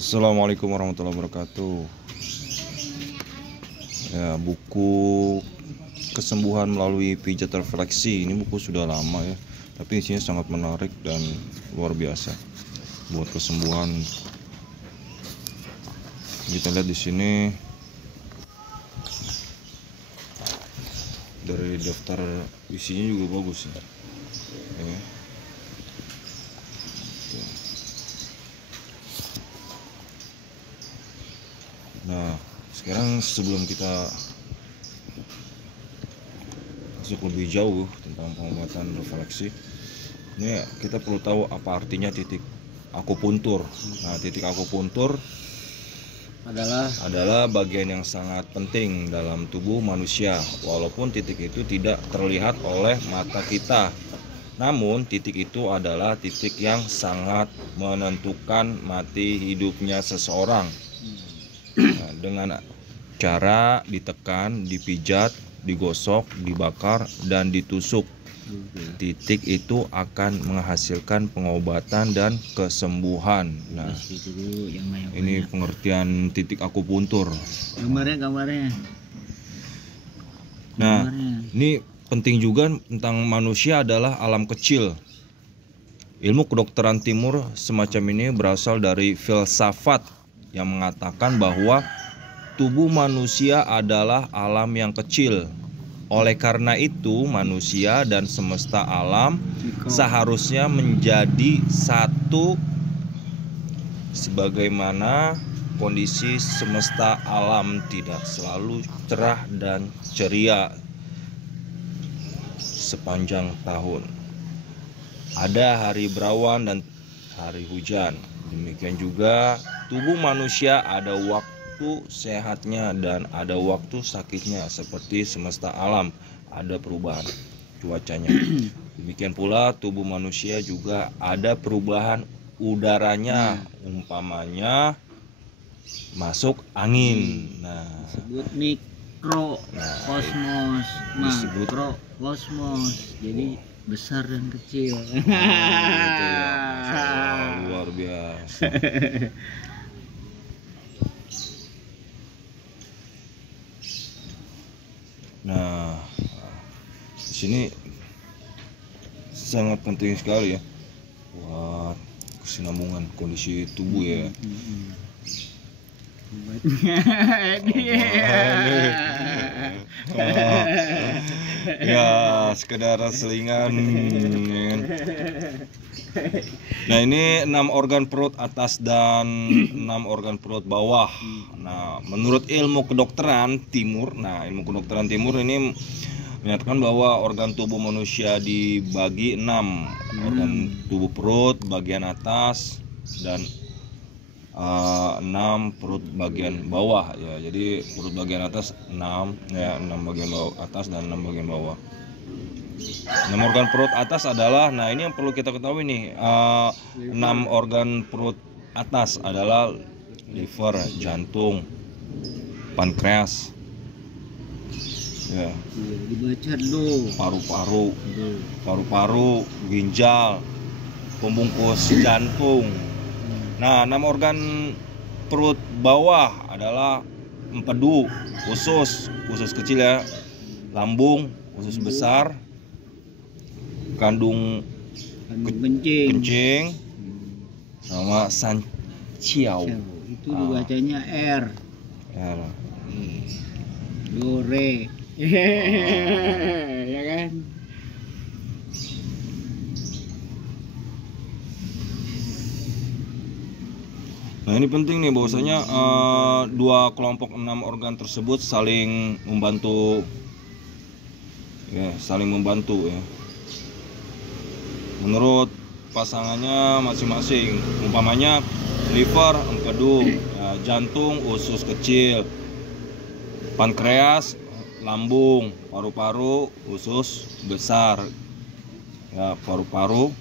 Assalamualaikum warahmatullahi wabarakatuh. Ya, buku kesembuhan melalui pijat refleksi ini buku sudah lama ya, tapi isinya sangat menarik dan luar biasa buat kesembuhan. Kita lihat di sini dari daftar isinya juga bagus ya. Oke. Nah, sekarang sebelum kita masuk lebih jauh tentang pengobatan refleksi, ini kita perlu tahu apa artinya titik akupuntur. Nah, titik akupuntur adalah bagian yang sangat penting dalam tubuh manusia, walaupun titik itu tidak terlihat oleh mata kita. Namun titik itu adalah titik yang sangat menentukan mati hidupnya seseorang. Nah, dengan cara ditekan, dipijat, digosok, dibakar, dan ditusuk, titik itu akan menghasilkan pengobatan dan kesembuhan. Nah, ini pengertian titik akupuntur. Gambarnya. Nah, ini penting juga tentang manusia adalah alam kecil. Ilmu kedokteran timur semacam ini berasal dari filsafat yang mengatakan bahwa tubuh manusia adalah alam yang kecil. Oleh karena itu, manusia dan semesta alam seharusnya menjadi satu, sebagaimana kondisi semesta alam tidak selalu cerah dan ceria sepanjang tahun. Ada hari berawan dan hari hujan. Demikian juga tubuh manusia ada waktu sehatnya dan ada waktu sakitnya, seperti semesta alam ada perubahan cuacanya. Demikian pula tubuh manusia juga ada perubahan udaranya, umpamanya masuk angin. Nah, Disebut mikrokosmos, makrokosmos. Jadi besar dan kecil. Gitu ya. Masya Allah, luar biasa. Nah, di sini sangat penting sekali ya buat kesinambungan kondisi tubuh ya. Ya, sekedar selingan. Nah, ini 6 organ perut atas dan 6 organ perut bawah. Nah, menurut ilmu kedokteran timur, ilmu kedokteran timur ini menyatakan bahwa organ tubuh manusia dibagi 6. Organ tubuh perut bagian atas dan 6 perut bagian bawah ya. Jadi perut bagian atas 6 ya, 6 bagian bawah atas dan 6 bagian bawah. 6 organ perut atas adalah, nah ini yang perlu kita ketahui nih, 6 organ perut atas adalah liver, jantung, pankreas ya, dibaca dulu, paru-paru, ginjal, pembungkus jantung. Nah, 6 organ perut bawah adalah empedu, usus kecil ya, lambung, usus besar, kandung kencing, sama sanciau. Itu dibacanya R. Dore. Ya kan? Nah, ini penting nih bahwasanya dua kelompok 6 organ tersebut saling membantu ya, ya. Menurut pasangannya masing-masing. Umpamanya liver, empedu, ya, jantung, usus kecil, pankreas, lambung, paru-paru, usus besar. Ya, paru-paru,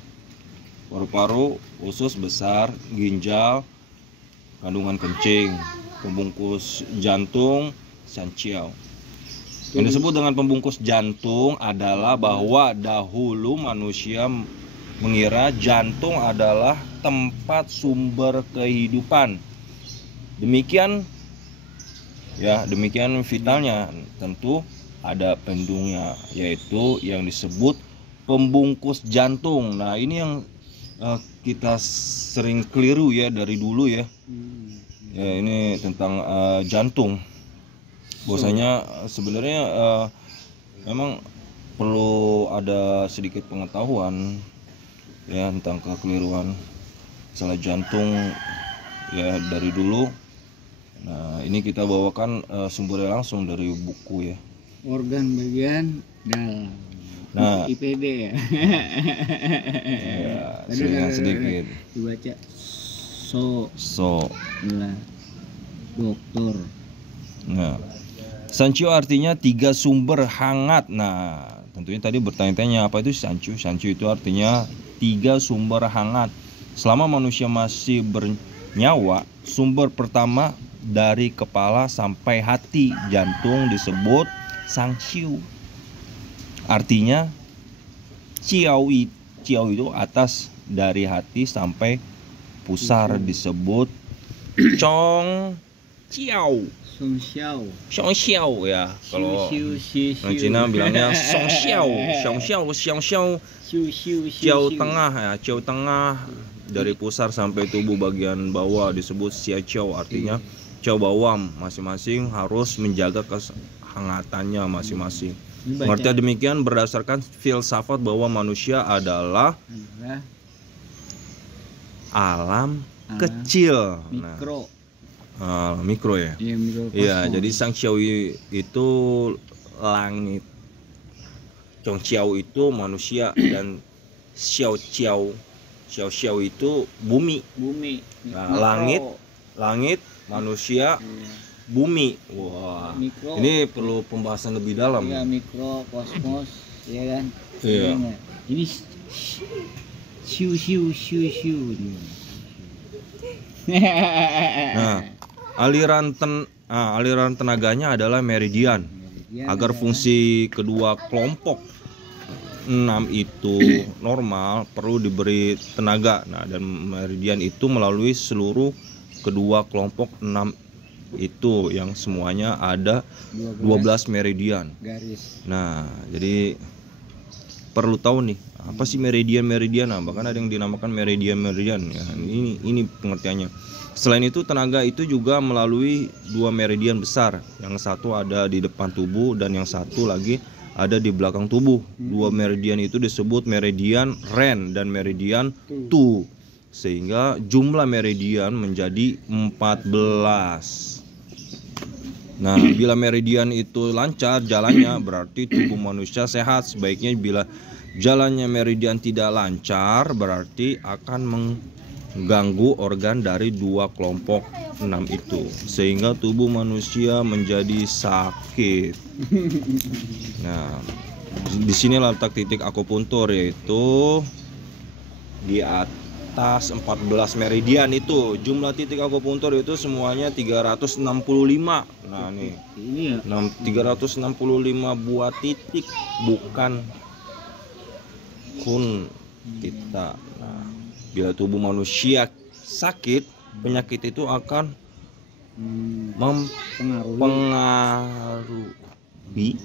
usus besar, ginjal, kandungan kencing, pembungkus jantung, sanciau. Yang disebut dengan pembungkus jantung adalah bahwa dahulu manusia mengira jantung adalah tempat sumber kehidupan Demikian ya, demikian vitalnya. Tentu ada pendungnya, yaitu yang disebut pembungkus jantung. Nah, ini yang kita sering keliru ya dari dulu ya. Ya, ini tentang jantung. Bahwasanya sebenarnya memang perlu ada sedikit pengetahuan ya tentang kekeliruan masalah jantung ya dari dulu. Nah, ini kita bawakan sumbernya langsung dari buku ya. Organ bagian dalam. Nah, IPD ya. Ya, sedikit. Dibaca So. Nah, dokter. Nah, Sancio artinya 3 sumber hangat. Nah, tentunya tadi bertanya-tanya apa itu Sancio? Sancio itu artinya 3 sumber hangat. Selama manusia masih bernyawa, sumber pertama dari kepala sampai hati jantung disebut Sancio. Artinya ciao itu atas dari hati sampai pusar disebut Chong Ciao. Song Xiao ya. Kalau orang Cina bilangnya Song Xiao. Ciao tengah ya, ciao tengah dari pusar sampai tubuh bagian bawah disebut Xia Ciao, artinya ciao bawah. Masing-masing harus menjaga kehangatannya masing-masing. Pengertian demikian berdasarkan filsafat bahwa manusia adalah alam kecil. Mikro ya. Iya, jadi Sang Xiao itu langit. Chong Xiao itu manusia dan Xiao Xiao itu bumi. Nah, langit, manusia, bumi. Wah. Ini perlu pembahasan lebih dalam. Iya, mikro, kosmos, ya kan? Iya. Ini siu. Nah, aliran tenaganya adalah meridian. Agar fungsi kedua kelompok 6 itu normal, perlu diberi tenaga. Nah, dan meridian itu melalui seluruh kedua kelompok 6 itu yang semuanya ada 12 meridian. Nah, jadi perlu tahu nih apa sih meridian. Nah, bahkan ada yang dinamakan meridian ya. Ini pengertiannya. Selain itu, tenaga itu juga melalui 2 meridian besar. Yang satu ada di depan tubuh dan yang satu lagi ada di belakang tubuh. 2 meridian itu disebut meridian Ren dan meridian Tu. Sehingga jumlah meridian menjadi 14. Nah, bila meridian itu lancar jalannya, berarti tubuh manusia sehat. Sebaiknya bila jalannya meridian tidak lancar, berarti akan mengganggu organ dari 2 kelompok 6 itu, sehingga tubuh manusia menjadi sakit. Nah, di sini letak titik akupuntur, yaitu di atas 14 meridian itu. Jumlah titik akupuntur itu semuanya 365. Nah, nih. Ini ya. 365 buah titik, bukan kun kita. Nah, bila tubuh manusia sakit, penyakit itu akan mempengaruhi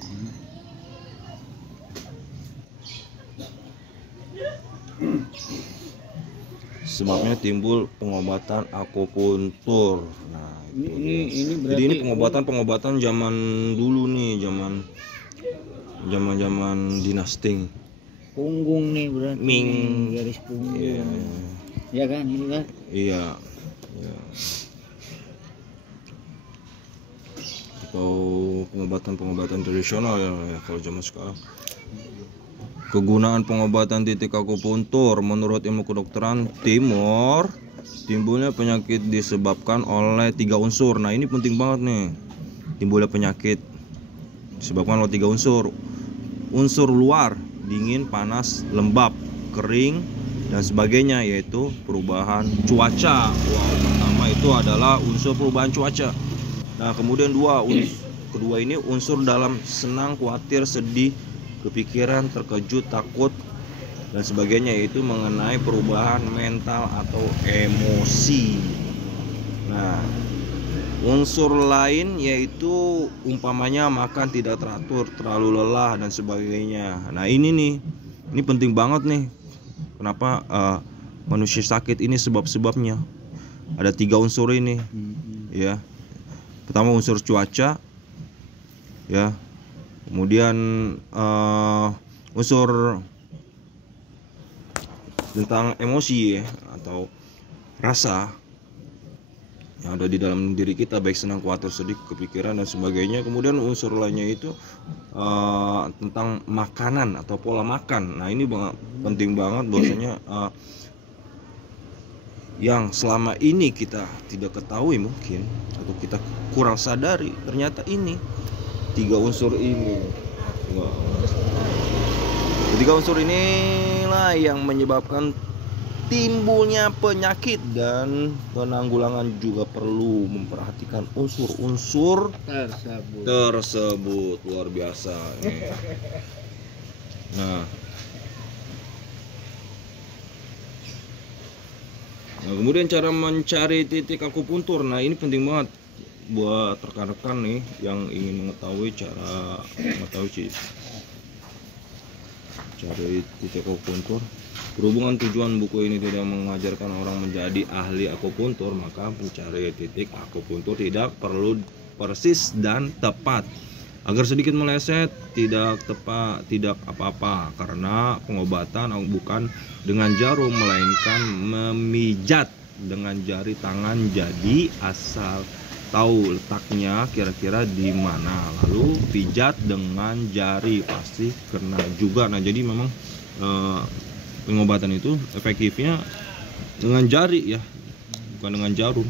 sebabnya timbul pengobatan akupuntur. Nah, ini berarti jadi ini pengobatan zaman dulu nih, zaman dinasti punggung nih berarti. Ming. Garis punggung. Iya. Ya kan, ini kan. Iya. Atau pengobatan tradisional ya kalau zaman sekarang. Kegunaan pengobatan titik akupuntur menurut ilmu kedokteran timur, timbulnya penyakit disebabkan oleh 3 unsur. Nah, ini penting banget nih. Timbulnya penyakit disebabkan oleh 3 unsur. Unsur luar, dingin, panas, lembab, kering dan sebagainya, yaitu perubahan cuaca. Pertama itu adalah unsur perubahan cuaca. Nah, kemudian kedua ini unsur dalam senang, khawatir, sedih, kepikiran, terkejut, takut dan sebagainya, yaitu mengenai perubahan mental atau emosi. Nah, Unsur lain yaitu umpamanya makan tidak teratur, terlalu lelah dan sebagainya. Nah ini penting banget nih. Kenapa manusia sakit ini sebab-sebabnya? Ada 3 unsur ini, ya. Pertama unsur cuaca, ya. Kemudian unsur tentang emosi, ya, atau rasa yang ada di dalam diri kita, baik senang, khawatir, sedih, kepikiran dan sebagainya. Kemudian unsur lainnya itu tentang makanan atau pola makan. Nah ini penting banget bahwasanya yang selama ini kita tidak ketahui mungkin, atau kita kurang sadari, ternyata ini 3 unsur ini. Ketiga unsur inilah yang menyebabkan timbulnya penyakit, dan penanggulangan juga perlu memperhatikan unsur-unsur tersebut. Luar biasa nih. Nah, kemudian cara mencari titik akupuntur. Nah ini penting banget buat rekan-rekan nih yang ingin mengetahui cari titik akupuntur. Berhubungan tujuan buku ini tidak mengajarkan orang menjadi ahli akupuntur, maka mencari titik akupuntur tidak perlu persis dan tepat. Agar sedikit meleset tidak tepat, tidak apa-apa, karena pengobatan bukan dengan jarum melainkan memijat dengan jari tangan. Jadi asal tahu letaknya kira-kira di mana, lalu pijat dengan jari, pasti kena juga. Nah jadi memang pengobatan itu efektifnya dengan jari, ya, bukan dengan jarum.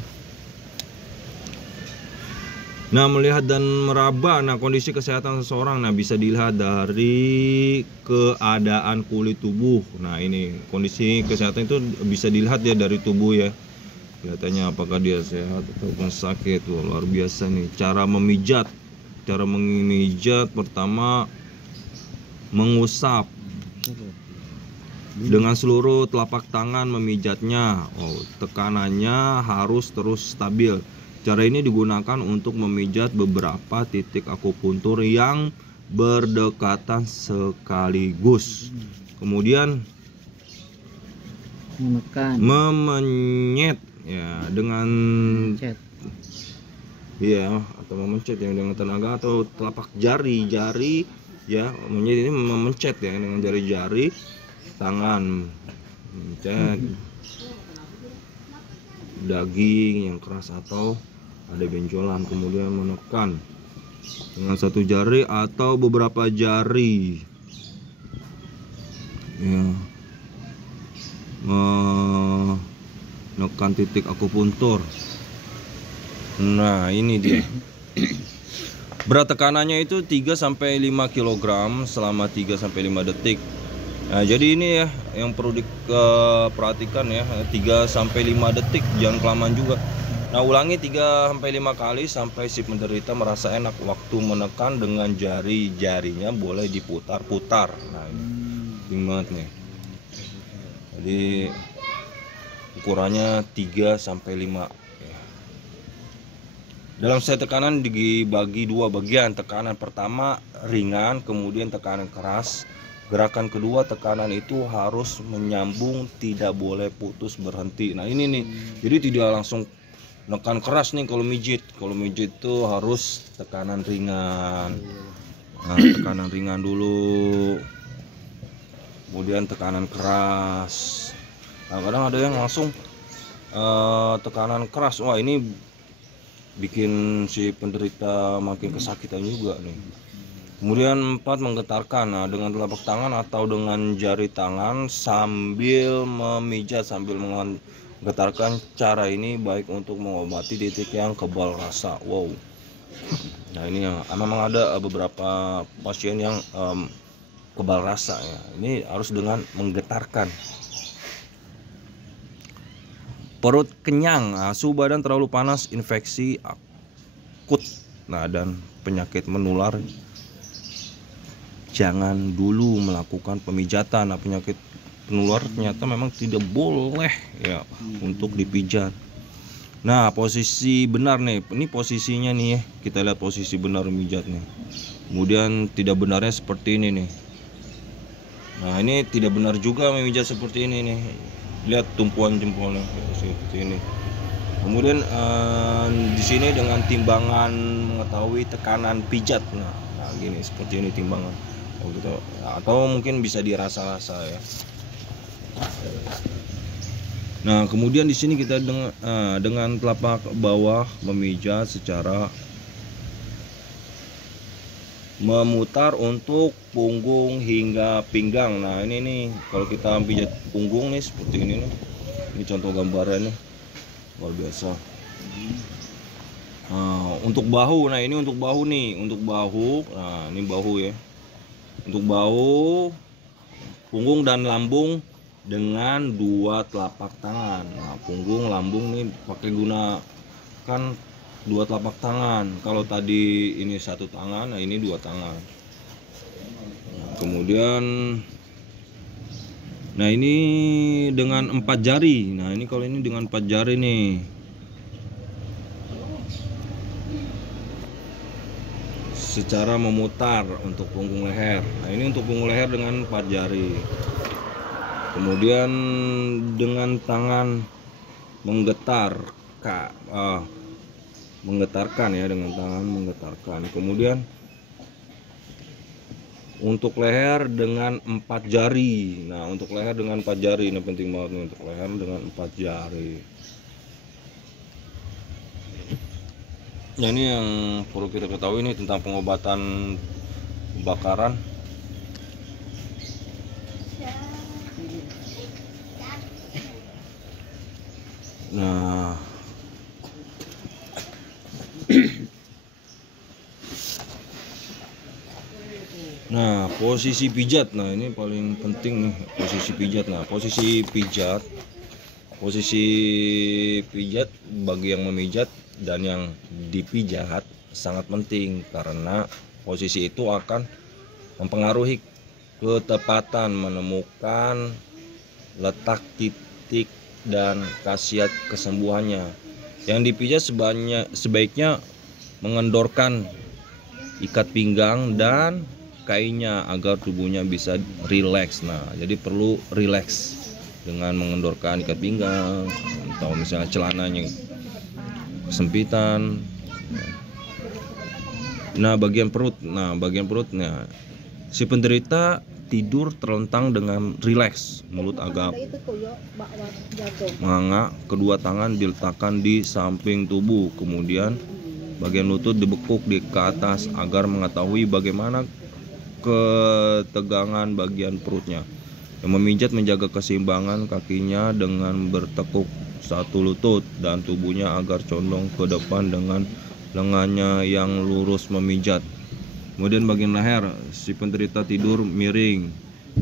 Nah, melihat dan meraba, nah kondisi kesehatan seseorang, nah bisa dilihat dari keadaan kulit tubuh. Nah ini kondisi kesehatan itu bisa dilihat ya dari tubuh, ya, kelihatannya apakah dia sehat ataupun sakit. Luar biasa nih cara memijat. Cara memijat pertama mengusap dengan seluruh telapak tangan, memijatnya. Tekanannya harus terus stabil. Cara ini digunakan untuk memijat beberapa titik akupuntur yang berdekatan sekaligus. Kemudian memenyet, ya, dengan ya, atau memencet yang dengan tenaga atau telapak jari, ya, ini memencet, ya, dengan jari-jari tangan, mencet daging yang keras atau ada benjolan, kemudian menekan dengan 1 jari atau beberapa jari, ya, menekan titik akupuntur. Nah ini dia. Berat tekanannya itu 3-5 kg selama 3-5 detik. Nah jadi ini ya yang perlu diperhatikan, ya, 3-5 detik, jangan kelamaan juga. Nah ulangi 3-5 kali sampai si penderita merasa enak. Waktu menekan dengan jari-jarinya boleh diputar-putar. Nah ini penting banget nih. Jadi ukurannya 3-5. Dalam set tekanan dibagi 2 bagian. Tekanan pertama ringan, kemudian tekanan keras. Gerakan kedua, tekanan itu harus menyambung, tidak boleh putus berhenti. Nah ini nih, jadi tidak langsung nekan keras nih kalau mijit. Kalau mijit itu harus tekanan ringan. Nah, tekanan ringan dulu, kemudian tekanan keras. Nah kadang ada yang langsung tekanan keras. Wah ini bikin si penderita makin kesakitan juga nih. Kemudian 4, menggetarkan. Nah, dengan telapak tangan atau dengan jari tangan sambil memijat, sambil menggetarkan. Cara ini baik untuk mengobati titik yang kebal rasa. Wow. Nah ini yang memang ada beberapa pasien yang kebal rasa, ya. Ini harus dengan menggetarkan. Perut kenyang, suhu badan terlalu panas, infeksi akut, nah dan penyakit menular. Jangan dulu melakukan pemijatan. Nah, penyakit penular ternyata memang tidak boleh, ya, untuk dipijat. Nah, posisi benar nih, ini posisinya nih ya. Kita lihat posisi benar memijat nih. Kemudian tidak benarnya seperti ini nih. Nah, ini tidak benar juga memijat seperti ini nih. Lihat tumpuan jempolnya seperti ini. Kemudian di sini dengan timbangan mengetahui tekanan pijat. Nah, gini seperti ini timbangan. Oh, gitu. Atau mungkin bisa dirasa-rasa ya. Nah, kemudian di sini kita dengan telapak bawah memijat secara memutar untuk punggung hingga pinggang. Nah, ini nih kalau kita pijat punggung nih seperti ini nih. Ini contoh gambarannya. Luar biasa. Nah, untuk bahu, nah ini untuk bahu nih, untuk bahu. Nah, ini bahu ya. Untuk bahu, punggung dan lambung dengan dua telapak tangan. Nah, punggung, lambung nih pakai gunakan dua telapak tangan. Kalau tadi ini satu tangan, nah ini dua tangan. Nah, kemudian, nah ini dengan 4 jari. Nah, ini kalau ini dengan 4 jari nih. Secara memutar untuk punggung leher. Nah, ini untuk punggung leher dengan 4 jari. Kemudian dengan tangan menggetarkan ya, dengan tangan menggetarkan. Kemudian untuk leher dengan 4 jari. Nah, untuk leher dengan 4 jari ini penting banget nih, untuk leher dengan 4 jari. Nah, ini yang perlu kita ketahui nih tentang pengobatan kebakaran. Nah, posisi pijat. Nah, ini paling penting nih, posisi pijat. Nah, posisi pijat bagi yang memijat dan yang dipijat sangat penting karena posisi itu akan mempengaruhi ketepatan menemukan letak titik dan khasiat kesembuhannya. Yang dipijat sebaiknya mengendorkan ikat pinggang dan kainnya agar tubuhnya bisa rileks. Nah, jadi perlu rileks dengan mengendorkan ikat pinggang atau misalnya celananya kesempitan. Nah, bagian perut. Nah, si penderita tidur terlentang dengan rileks, mulut agak menganga, kedua tangan diletakkan di samping tubuh, kemudian bagian lutut dibekuk ke atas agar mengetahui bagaimana ketegangan bagian perutnya. Yang memijat menjaga keseimbangan kakinya dengan bertekuk satu lutut dan tubuhnya agar condong ke depan dengan lengannya yang lurus memijat. Kemudian bagian leher, si penderita tidur miring,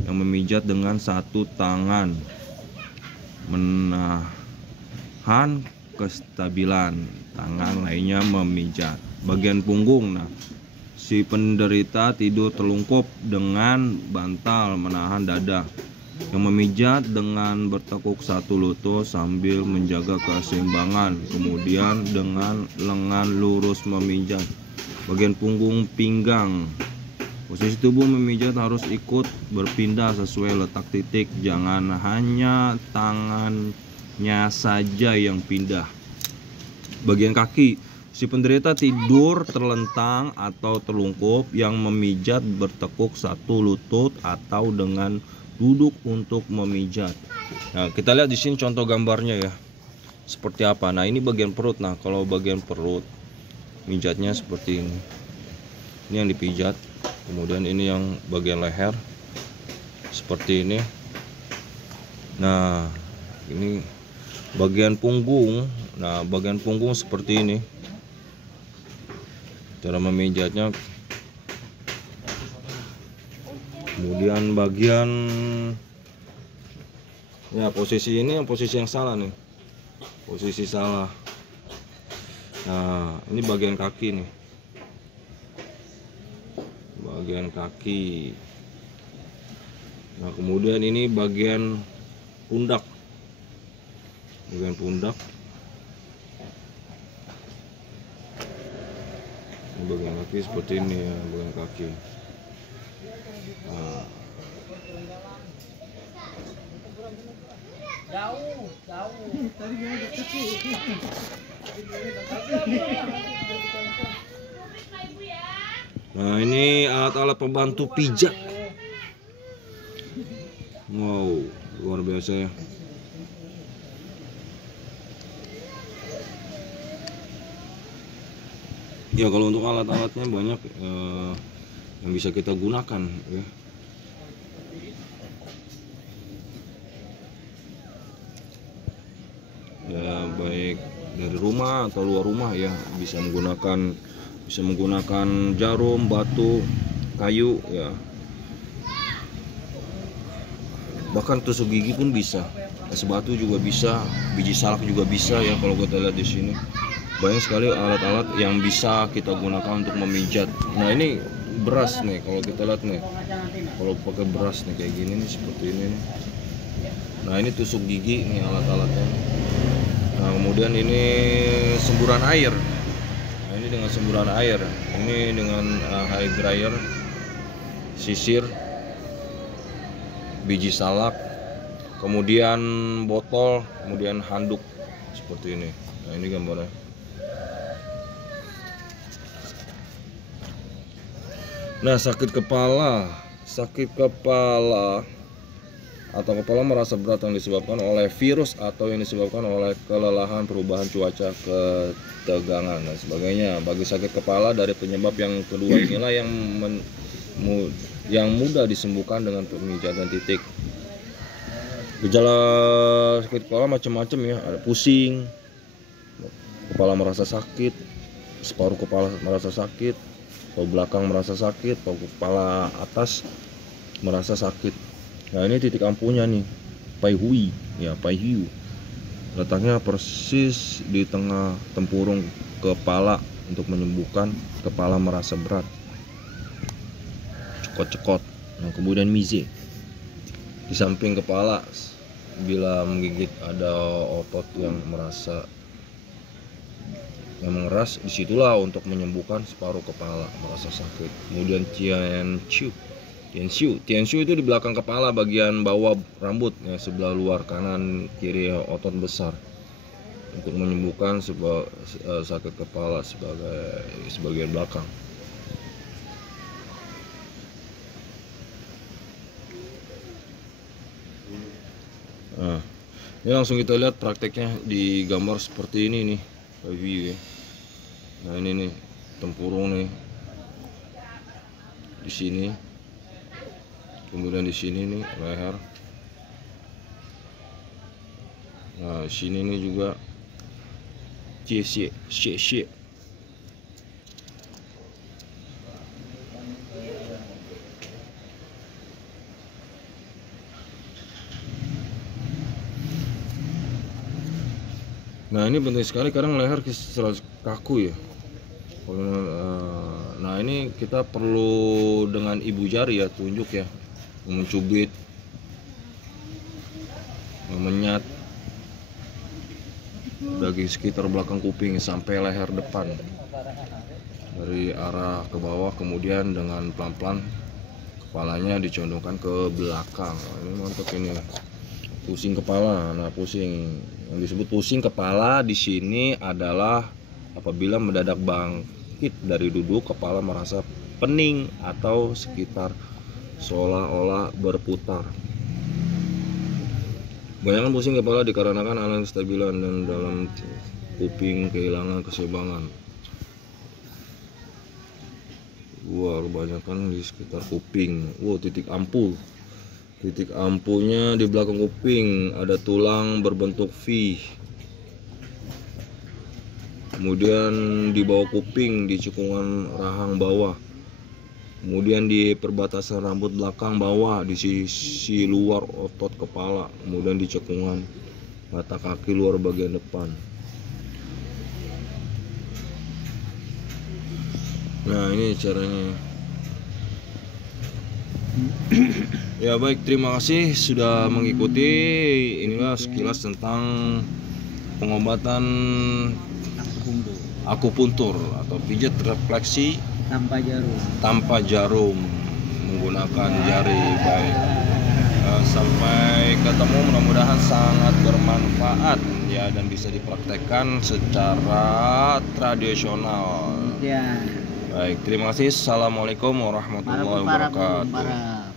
yang memijat dengan satu tangan menahan kestabilan, tangan lainnya memijat. Bagian punggung, nah si penderita tidur terlungkup dengan bantal menahan dada, yang memijat dengan bertekuk satu lutut sambil menjaga keseimbangan, kemudian dengan lengan lurus memijat. Bagian punggung pinggang, posisi tubuh memijat harus ikut berpindah sesuai letak titik, jangan hanya tangannya saja yang pindah. Bagian kaki, si penderita tidur terlentang atau terlungkup, yang memijat bertekuk satu lutut atau dengan duduk untuk memijat. Nah, kita lihat di sini contoh gambarnya ya, seperti apa. Nah, ini bagian perut. Nah, kalau bagian perut mijatnya seperti ini. Ini yang dipijat. Kemudian ini yang bagian leher seperti ini. Nah, ini bagian punggung. Nah, bagian punggung seperti ini. Cara memijatnya. Kemudian bagian ya, posisi ini yang posisi yang salah nih. Posisi salah. Nah, ini bagian kaki nih. Bagian kaki. Nah, kemudian ini bagian pundak. Bagian pundak. bagian kaki seperti ini ya, bagian kaki. Nah, nah ini alat-alat pembantu pijat. Wow, luar biasa ya. Ya kalau untuk alat-alatnya banyak yang bisa kita gunakan ya. Ya baik dari rumah atau luar rumah ya, bisa menggunakan jarum, batu, kayu ya. Bahkan tusuk gigi pun bisa, es batu juga bisa, biji salak juga bisa ya. Kalau kita lihat di sini banyak sekali alat-alat yang bisa kita gunakan untuk memijat. Nah ini beras nih, kalau kita lihat nih, kalau pakai beras nih kayak gini nih, seperti ini nih. Nah ini tusuk gigi nih alat-alatnya. Nah kemudian ini semburan air. Nah ini dengan semburan air, ini dengan hair dryer, sisir, biji salak, kemudian botol, kemudian handuk seperti ini. Nah ini gambarnya. Nah sakit kepala atau kepala merasa berat yang disebabkan oleh virus atau yang disebabkan oleh kelelahan, perubahan cuaca, ketegangan dan sebagainya. Bagi sakit kepala dari penyebab yang kedua inilah yang mudah disembuhkan dengan pemijatan titik. Gejala sakit kepala macam-macam ya, ada pusing, kepala merasa sakit, separuh kepala merasa sakit, paru belakang merasa sakit, paru kepala atas merasa sakit. Nah ini titik ampuhnya nih, Pai Hui ya, Pai Hiu. Letaknya persis di tengah tempurung kepala untuk menyembuhkan kepala merasa berat, cekot-cekot. Nah kemudian mize di samping kepala, bila menggigit ada otot yang mengeras, disitulah untuk menyembuhkan separuh kepala merasa sakit. Kemudian Tianshu itu di belakang kepala bagian bawah rambut ya, sebelah luar kanan kiri otot besar untuk menyembuhkan sakit kepala sebagian belakang. Nah, ini langsung kita lihat prakteknya di gambar seperti ini nih, review ya. Nah ini nih tempurung nih di sini, kemudian di sini nih leher. Nah sini nih juga cie. Nah ini penting sekali, kadang leher selalu kaku ya. Nah ini kita perlu dengan ibu jari ya, tunjuk ya, mencubit, menyat dari sekitar belakang kuping sampai leher depan, dari arah ke bawah, kemudian dengan pelan-pelan kepalanya dicondongkan ke belakang. Ini mantap ini, pusing kepala. Nah pusing yang disebut pusing kepala di sini adalah apabila mendadak bangkit dari duduk, kepala merasa pening atau sekitar seolah-olah berputar. Bayangan pusing kepala dikarenakan alang stabilan dan dalam kuping kehilangan keseimbangan. Kebanyakan di sekitar kuping. Titik ampuh. Titik ampuhnya di belakang kuping, ada tulang berbentuk V. Kemudian di bawah kuping, di cekungan rahang bawah. Kemudian di perbatasan rambut belakang bawah, di sisi luar otot kepala. Kemudian di cekungan mata kaki luar bagian depan. Nah ini caranya. Ya baik, terima kasih sudah mengikuti. Inilah sekilas tentang pengobatan akupuntur atau pijat refleksi tanpa jarum menggunakan jari. Baik. Sampai ketemu, mudah-mudahan sangat bermanfaat ya dan bisa dipraktekkan secara tradisional. ya. Baik, terima kasih. Assalamualaikum warahmatullahi wabarakatuh.